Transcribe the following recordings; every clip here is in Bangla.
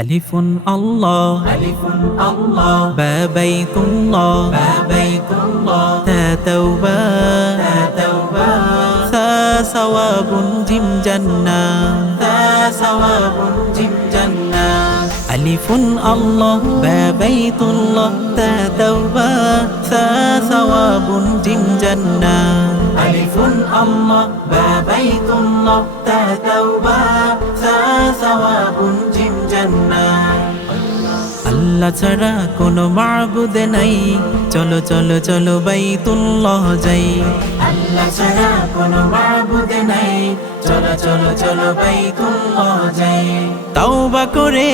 আলিফুন আল্লাহ আলিফুন আল্লাহ বা বাইতুল্লাহ বা বাইতুল্লাহ তা তাওবা তা তাওবা সা সাওয়াবুন জিম জান্নাহ তা সাওয়াবুন জিম জান্নাহ আলিফুন আল্লাহ বা বাইতুল্লাহ তা তাওবা সা সাওয়াবুন জিম জান্নাহ আলিফুন আল্লাহ বা বাইতুল্লাহ তা তাওবা সা সাওয়াবুন জিম জান্নাহ আল্লাহ ছাড়া কোনো মাবুদ নাই, চলো চলো চলো বাইতুল্লাহ যাই। আল্লাহ ছাড়া কোনো মাবুদ নাই, চলো চলো চলো বাইতুল্লাহ যাই। তাওবা করে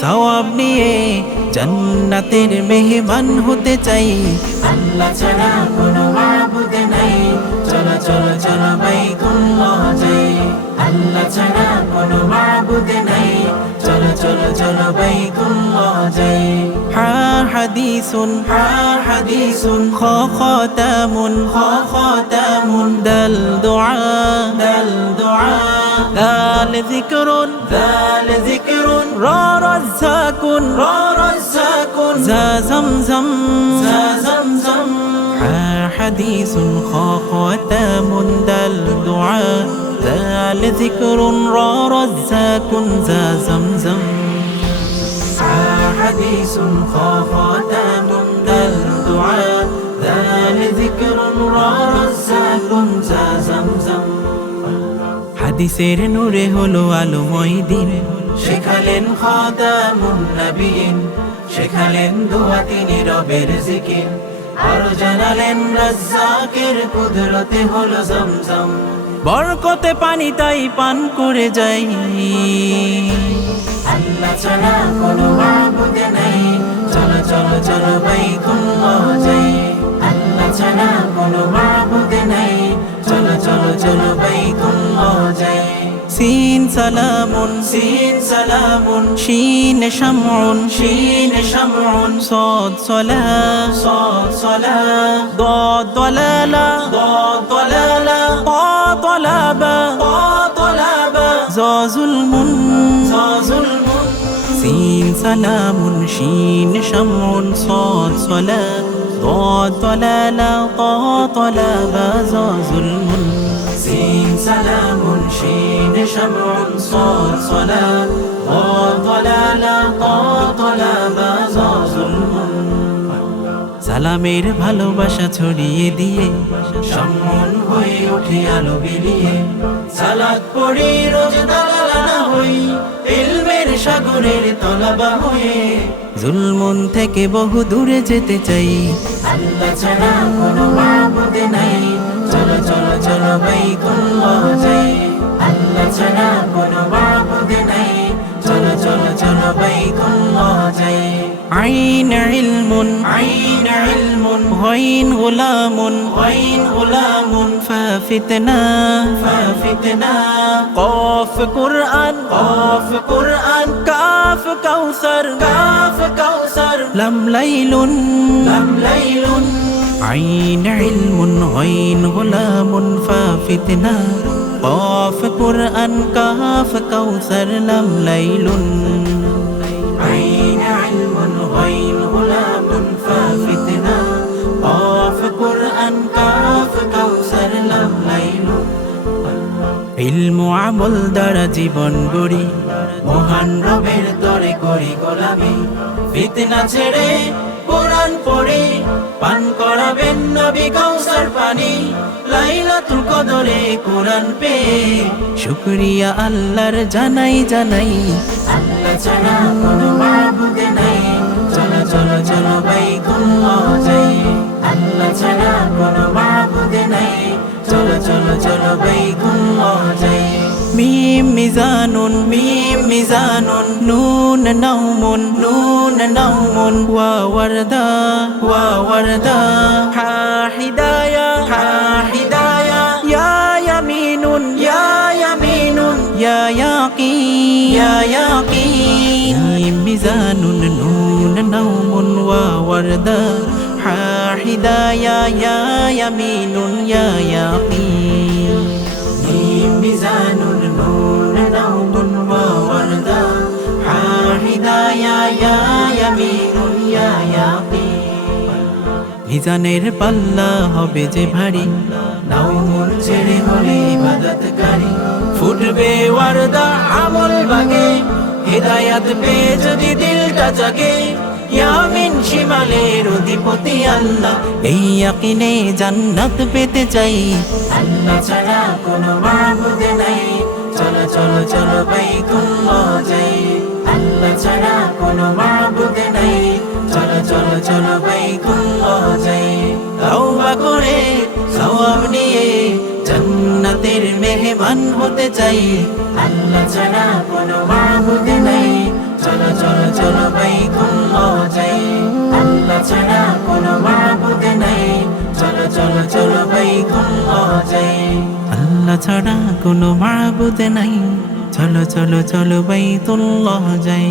সওয়াব নিয়ে জান্নাতের মেহমান হতে চাই। আল্লাহ ছাড়া কোনো মাবুদ নাই, চলো চলো চলো বাইতুল্লাহ যাই। আল্লাহ ছাড়া কোনো মাবুদ নাই, চলো চলো চলো বাইতুল্লাহ যাই। হা হাদিসুন হা হাদিসুন খ খাতামুন খাতামুন দাল দুআ দাল দুআ দাল যিকরুন দাল যিকরুন রা রাজ্জাকুন রা রাজ্জাকুন জা zamzam জা zamzam হা হাদিসুন খ খাতামুন দাল দুআ দাল যিকরুন রা রাজ্জাকুন জা zamzam حديث خاتم دل دعاء ذال ذكر رزاق زمزم হাদিসের নূরে হলো আলোময় দিন, শেখালেন খাতামুন নবীন, শেখালেন দোয়া তিনি রবের জিকির, আরো জানালেন রাজ্জাকের কুদরতে হলো জমজম। বরকতে পানি তাই পান করে যাই। আল্লাহ ছাড়া কোনো মাবুদ নাই, চলো চলো চলো বাইতুল্লাহ যাই। আল্লাহ ছাড়া কোনো মাবুদ নাই, চলো চলো চলো বাইতুল্লাহ যাই। সিন সালামুন সিন সালামুন শিন শামউন শিন শামউন صاد صلاة صاد صلاة ضاد ضلالة ضاد ضلالة طا طلبة طا طلبة زا ظلم زا ظلم سين سلام شين شمع صاد صلاة ضاد ضلالة طا طلبة زا ظلم سين سلام شين شمع صاد صلاة ضاد ضلالة طا طلبة زا ظلم সালামের ভালোবাসা ছড়িয়ে দিয়ে সম্মন হয়ে ওঠে আলো বিলিয়ে, সালাত পড়ি রোজ দালানা হই, ইলমের সাগরের তলাবা হয়ে। জুলমুন থেকে বহু দূরে যেতে চাই। আল্লাহ ছাড়া কোনো মাবুদ নাই, চলো চলো চলো বাইতুল্লাহ যাই। আল্লাহ ছাড়া কোনো মাবুদ নাই, চলো চলো চলো বাইতুল্লাহ যাই। আইন ইলমুন আইন ইলমুন غين غلام غين غلام فا فتنة ففتنا قاف قرآن قاف قرآن كاف كوثر كاف كوثر لم ليل لم ليل عين علم غين غلام فا فتنة قاف قرآن كاف كوثر لم ليل عين علم غين غلام ففتنا قاف قرآن كاف كوثر لم ليل ইলম আমল দ্বারা জীবন গড়ি, মহান রবের তরে করি গোলামি, ফিতনা ছেড়ে কোরআন পড়ে পান করাবেন নবী কাউসার পানি। লাইলাতুল কদরে কোরআন পেয়ে শুকরিয়া আল্লাহর জানাই জানাই। আল্লাহ ছাড়া কোনো মাবুদ নাই, চলো চলো চলো বাইতুল্লাহ যাই। আল্লাহ ছাড়া কোনো মাবুদ নাই, চলো চলো চলো বাইতুল্লাহ যাই। ميم ميزان ميم ميزان نون نوم نون نوم ووردة ووردة حا هداية حا هداية يا يمين يا يمين يا يقين يا يقين ميم ميزان نون نوم ووردة حا هداية يا يمين يا يقين ميم ميزان نون نوم ووردة حا হিদায়া ইয়া ইয়ামিনুন ইয়া ইয়াকিন। মিজানের পাল্লা হবে যে ভারী, নাও মন ছেড়ে হলে ইবাদতকারী, ফুটবে ওয়ারদা আমল বাগে, হিদায়াত পেয়ে যদি দিলটা জাগে, ইয়ামিন শিমালের অধিপতি আল্লাহ। এই ইয়াকিনে জান্নাত পেতে চাই, আল্লাহ ছাড়া কোনো মাবুদ নাই, চলো চলো চলো বাইতুল্লাহ যাই। আল্লাহ ছাড়া কোনো মাবুদ নাই, চলো চলো চলো বাইতুল্লাহ যাই। তওবা করে সওয়াব নিয়ে জান্নাতের মেহমান হতে চাই। আল্লাহ ছাড়া কোনো মাবুদ নাই, চলো চলো চলো বাইতুল্লাহ যাই। আল্লাহ ছাড়া কোনো মাবুদ নাই, চলো চলো চলো বাইতুল্লাহ যাই। আল্লাহ ছাড়া কোনো মাবুদ নাই, চলো চলো চলো বাইতুল্লাহ যাই।